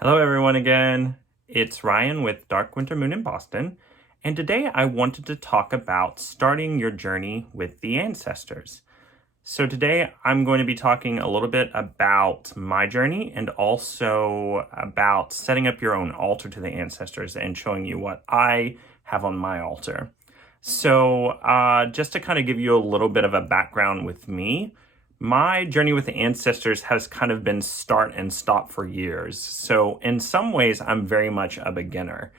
Hello everyone again. It's Ryan with Dark Winter Moon in Boston, and today I wanted to talk about starting your journey with the ancestors. So today I'm going to be talking a little bit about my journey and also about setting up your own altar to the ancestors and showing you what I have on my altar. So just to kind of give you a little bit of a background with me, my journey with the ancestors has kind of been start and stop for years. So in some ways, I'm very much a beginner.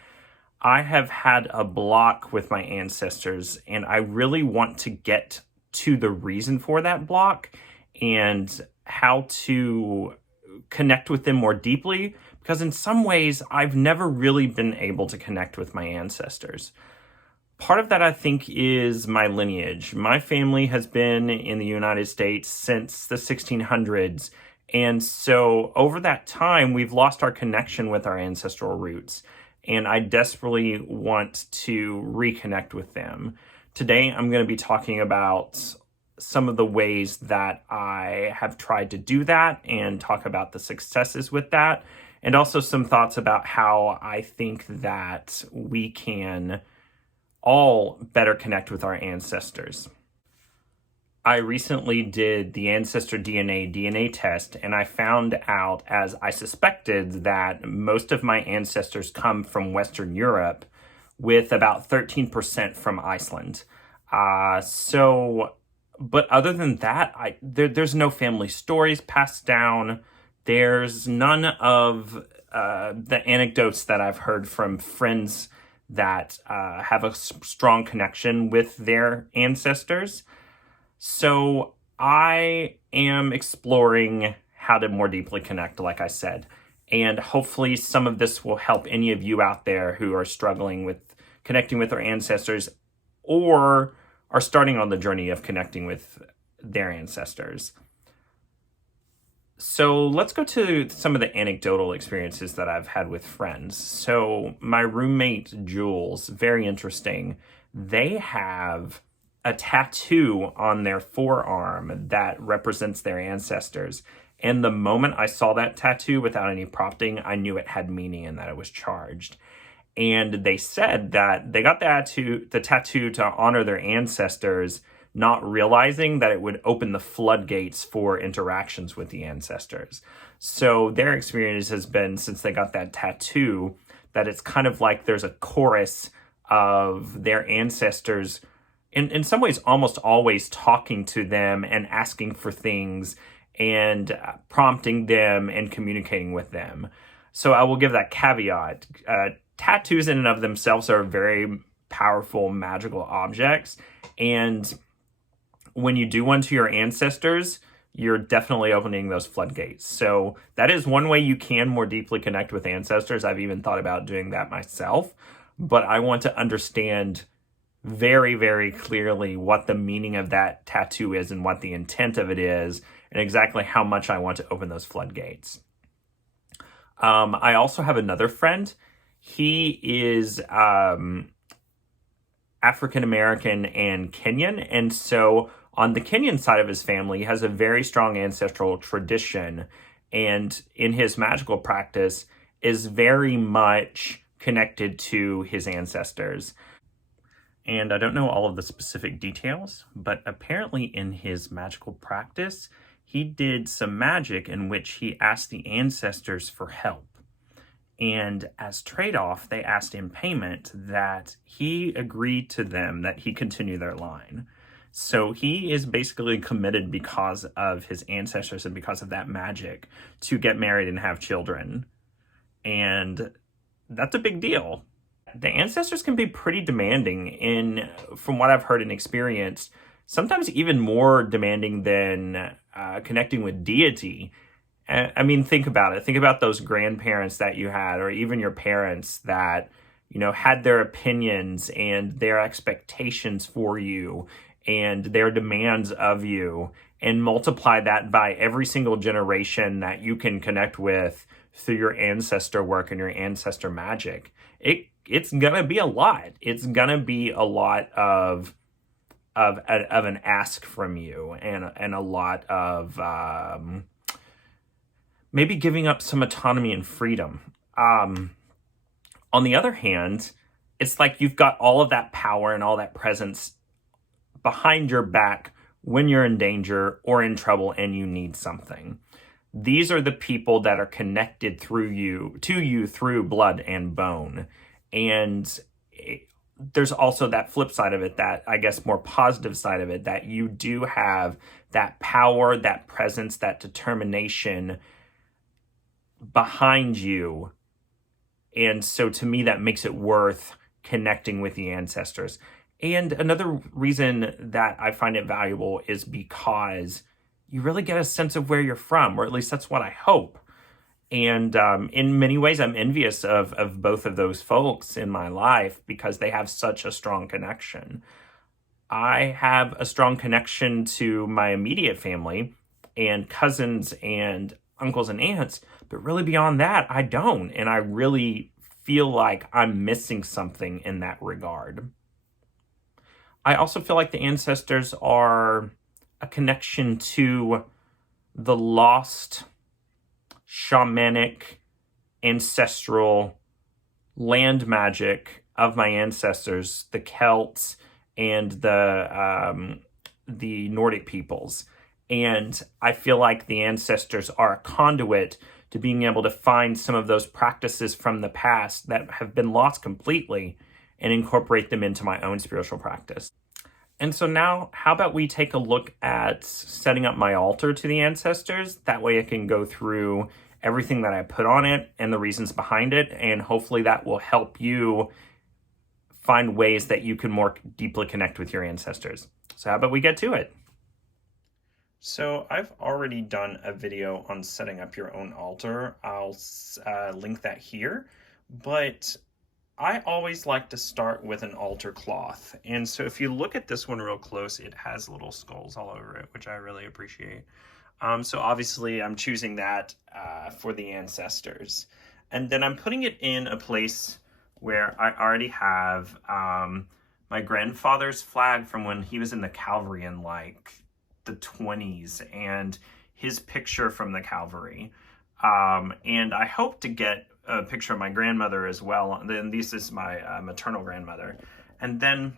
I have had a block with my ancestors, and I really want to get to the reason for that block and how to connect with them more deeply, because in some ways, I've never really been able to connect with my ancestors. Part of that, I think, is my lineage. My family has been in the United States since the 1600s. And so over that time, we've lost our connection with our ancestral roots. And I desperately want to reconnect with them. Today, I'm going to be talking about some of the ways that I have tried to do that and talk about the successes with that. And also some thoughts about how I think that we can all better connect with our ancestors. I recently did the ancestor DNA test, and I found out, as I suspected, that most of my ancestors come from Western Europe, with about 13% from Iceland. But other than that, there's no family stories passed down. There's none of the anecdotes that I've heard from friends that have a strong connection with their ancestors. So I am exploring how to more deeply connect, like I said. And hopefully some of this will help any of you out there who are struggling with connecting with their ancestors or are starting on the journey of connecting with their ancestors. So let's go to some of the anecdotal experiences that I've had with friends. So my roommate, Jules, very interesting. They have a tattoo on their forearm that represents their ancestors. And the moment I saw that tattoo without any prompting, I knew it had meaning and that it was charged. And they said that they got the tattoo to honor their ancestors, not realizing that it would open the floodgates for interactions with the ancestors. So their experience has been, since they got that tattoo, that it's kind of like there's a chorus of their ancestors, in some ways almost always talking to them and asking for things and prompting them and communicating with them. So I will give that caveat. Tattoos in and of themselves are very powerful magical objects, and when you do one to your ancestors, you're definitely opening those floodgates. So that is one way you can more deeply connect with ancestors. I've even thought about doing that myself, but I want to understand very, very clearly what the meaning of that tattoo is and what the intent of it is and exactly how much I want to open those floodgates. I also have another friend. He is African-American and Kenyan, and so on the Kenyan side of his family, he has a very strong ancestral tradition, and in his magical practice is very much connected to his ancestors. And I don't know all of the specific details, but apparently in his magical practice, he did some magic in which he asked the ancestors for help. And as trade-off, they asked in payment that he agreed to them that he continue their line. So he is basically committed because of his ancestors and because of that magic to get married and have children. And that's a big deal. The ancestors can be pretty demanding from what I've heard and experienced, sometimes even more demanding than connecting with deity. I mean, think about it. Think about those grandparents that you had, or even your parents that, had their opinions and their expectations for you and their demands of you, and multiply that by every single generation that you can connect with through your ancestor work and your ancestor magic. It's gonna be a lot. It's gonna be a lot of an ask from you, and a lot of maybe giving up some autonomy and freedom. On the other hand, it's like you've got all of that power and all that presence behind your back when you're in danger or in trouble and you need something. These are the people that are connected through you to you through blood and bone. And there's also that flip side of it, that I guess more positive side of it, that you do have that power, that presence, that determination behind you. And so to me, that makes it worth connecting with the ancestors. And another reason that I find it valuable is because you really get a sense of where you're from, or at least that's what I hope. And in many ways, I'm envious of both of those folks in my life because they have such a strong connection. I have a strong connection to my immediate family and cousins and uncles and aunts, but really beyond that, I don't. And I really feel like I'm missing something in that regard. I also feel like the ancestors are a connection to the lost, shamanic, ancestral land magic of my ancestors, the Celts and the Nordic peoples. And I feel like the ancestors are a conduit to being able to find some of those practices from the past that have been lost completely and incorporate them into my own spiritual practice. And so now, how about we take a look at setting up my altar to the ancestors? That way I can go through everything that I put on it and the reasons behind it, and hopefully that will help you find ways that you can more deeply connect with your ancestors. So how about we get to it? So I've already done a video on setting up your own altar. I'll link that here, but I always like to start with an altar cloth. And so if you look at this one real close, it has little skulls all over it, which I really appreciate. So obviously I'm choosing that for the ancestors. And then I'm putting it in a place where I already have my grandfather's flag from when he was in the cavalry in like the 20s, and his picture from the cavalry. And I hope to get a picture of my grandmother as well. Then this is my maternal grandmother. And then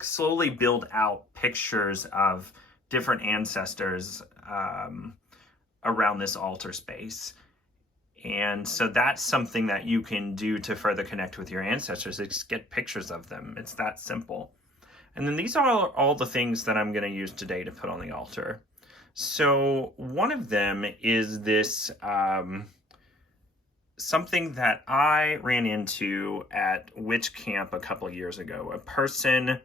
slowly build out pictures of different ancestors around this altar space. And so that's something that you can do to further connect with your ancestors. Is get pictures of them. It's that simple. And then these are all the things that I'm going to use today to put on the altar. So one of them is this something that I ran into at witch camp a couple of years ago. A person,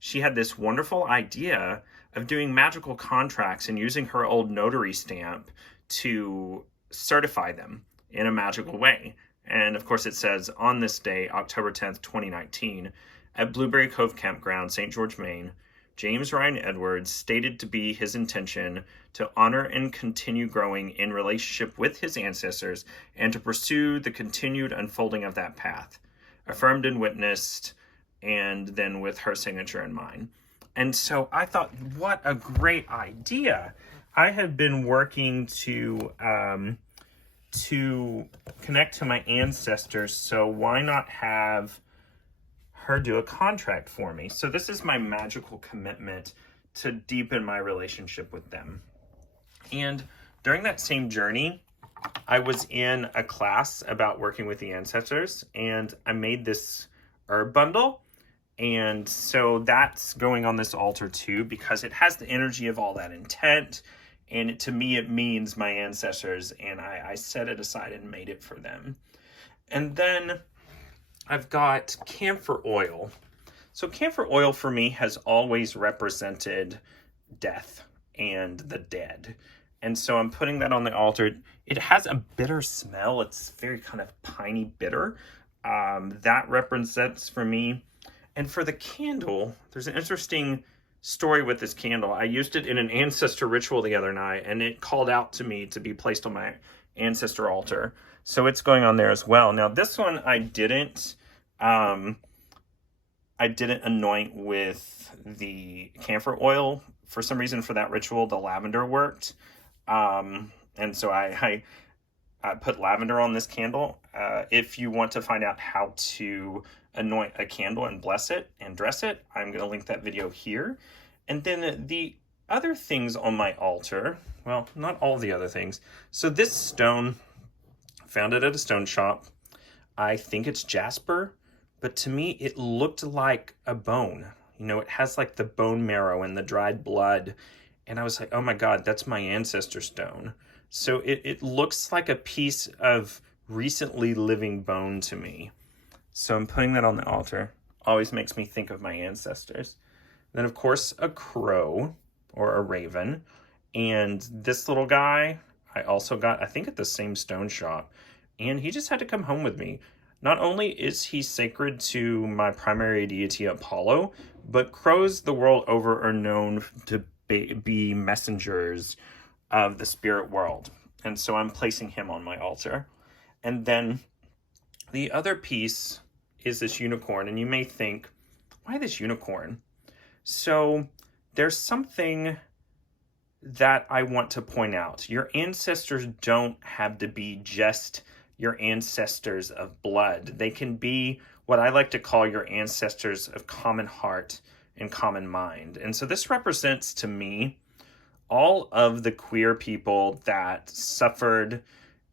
she had this wonderful idea of doing magical contracts and using her old notary stamp to certify them in a magical way. And of course it says, on this day, October 10th, 2019, at Blueberry Cove Campground, St. George, Maine, James Ryan Edwards stated to be his intention to honor and continue growing in relationship with his ancestors and to pursue the continued unfolding of that path, affirmed and witnessed, and then with her signature in mind. And so I thought, what a great idea. I have been working to connect to my ancestors, so why not have her do a contract for me? So this is my magical commitment to deepen my relationship with them. And during that same journey, I was in a class about working with the ancestors, and I made this herb bundle. And so that's going on this altar too, because it has the energy of all that intent. And to me, it means my ancestors, and I set it aside and made it for them. And then I've got camphor oil. So camphor oil for me has always represented death and the dead. And so I'm putting that on the altar. It has a bitter smell. It's very kind of piney bitter. That represents for me. And for the candle, there's an interesting story with this candle. I used it in an ancestor ritual the other night, and it called out to me to be placed on my ancestor altar. So it's going on there as well. Now this one I didn't anoint with the camphor oil. For some reason for that ritual, the lavender worked. And so I put lavender on this candle. If you want to find out how to anoint a candle and bless it and dress it, I'm going to link that video here. And then the other things on my altar, well, not all the other things. So this stone, found it at a stone shop. I think it's jasper, but to me it looked like a bone. You know, it has like the bone marrow and the dried blood. And I was like, oh my God, that's my ancestor stone. So it looks like a piece of recently living bone to me. So I'm putting that on the altar. Always makes me think of my ancestors. Then, of course, a crow or a raven. And this little guy, I also got, I think, at the same stone shop. And he just had to come home with me. Not only is he sacred to my primary deity, Apollo, but crows the world over are known to be messengers of the spirit world. And so I'm placing him on my altar. And then the other piece is this unicorn. And you may think, why this unicorn? So there's something that I want to point out. Your ancestors don't have to be just your ancestors of blood. They can be what I like to call your ancestors of common heart and common mind. And so this represents to me all of the queer people that suffered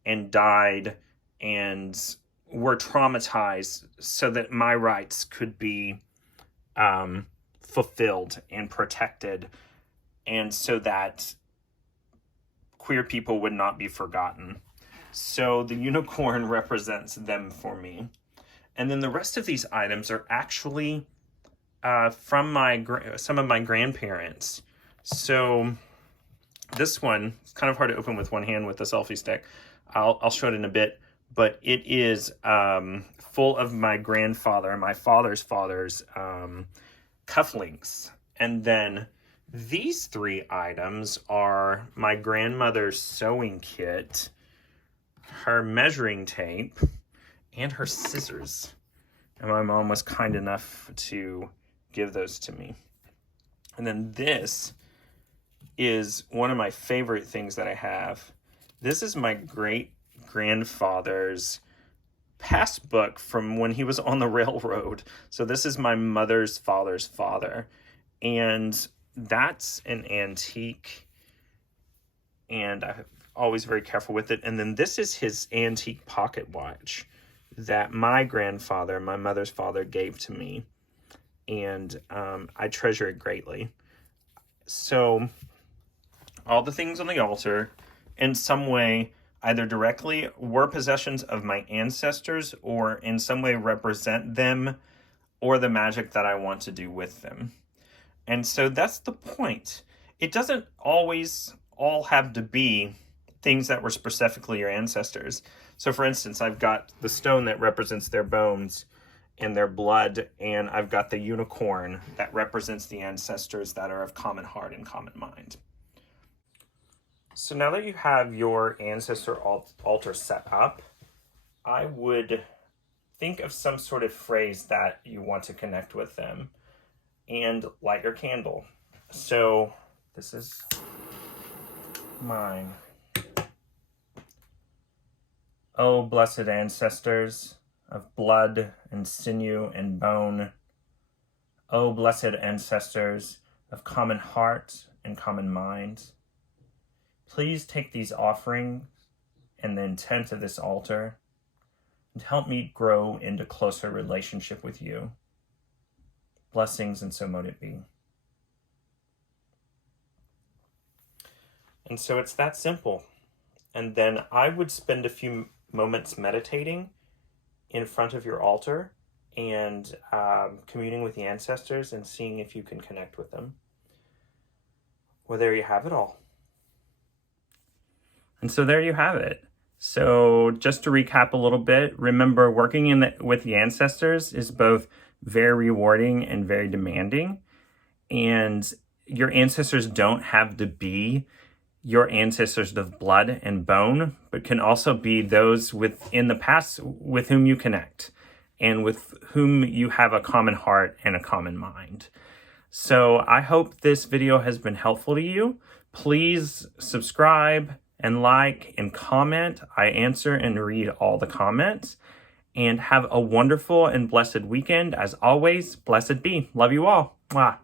and died and were traumatized so that my rights could be fulfilled and protected, and so that queer people would not be forgotten. So the unicorn represents them for me. And then the rest of these items are actually from some of my grandparents. So this one, it's kind of hard to open with one hand with the selfie stick. I'll show it in a bit, but it is full of my grandfather and my father's cufflinks. And then these three items are my grandmother's sewing kit, her measuring tape, and her scissors. And my mom was kind enough to give those to me. And then this is one of my favorite things that I have. This is my great-grandfather's passbook from when he was on the railroad. So this is my mother's father's father. And that's an antique. And I'm always very careful with it. And then this is his antique pocket watch that my grandfather, my mother's father, gave to me. And I treasure it greatly. So all the things on the altar, in some way, either directly were possessions of my ancestors or in some way represent them or the magic that I want to do with them. And so that's the point. It doesn't always all have to be things that were specifically your ancestors. So for instance, I've got the stone that represents their bones and their blood, and I've got the unicorn that represents the ancestors that are of common heart and common mind. So now that you have your ancestor altar set up, I would think of some sort of phrase that you want to connect with them and light your candle. So this is mine. Oh, blessed ancestors of blood and sinew and bone. Oh, blessed ancestors of common heart and common mind. Please take these offerings and the intent of this altar and help me grow into closer relationship with you. Blessings, and so mote it be. And so it's that simple. And then I would spend a few moments meditating in front of your altar and communing with the ancestors and seeing if you can connect with them. Well, there you have it all. And so there you have it. So just to recap a little bit, remember working with the ancestors is both very rewarding and very demanding. And your ancestors don't have to be your ancestors of blood and bone, but can also be those within the past with whom you connect and with whom you have a common heart and a common mind. So I hope this video has been helpful to you. Please subscribe, and like and comment. I answer and read all the comments. And have a wonderful and blessed weekend. As always, blessed be. Love you all. Mwah.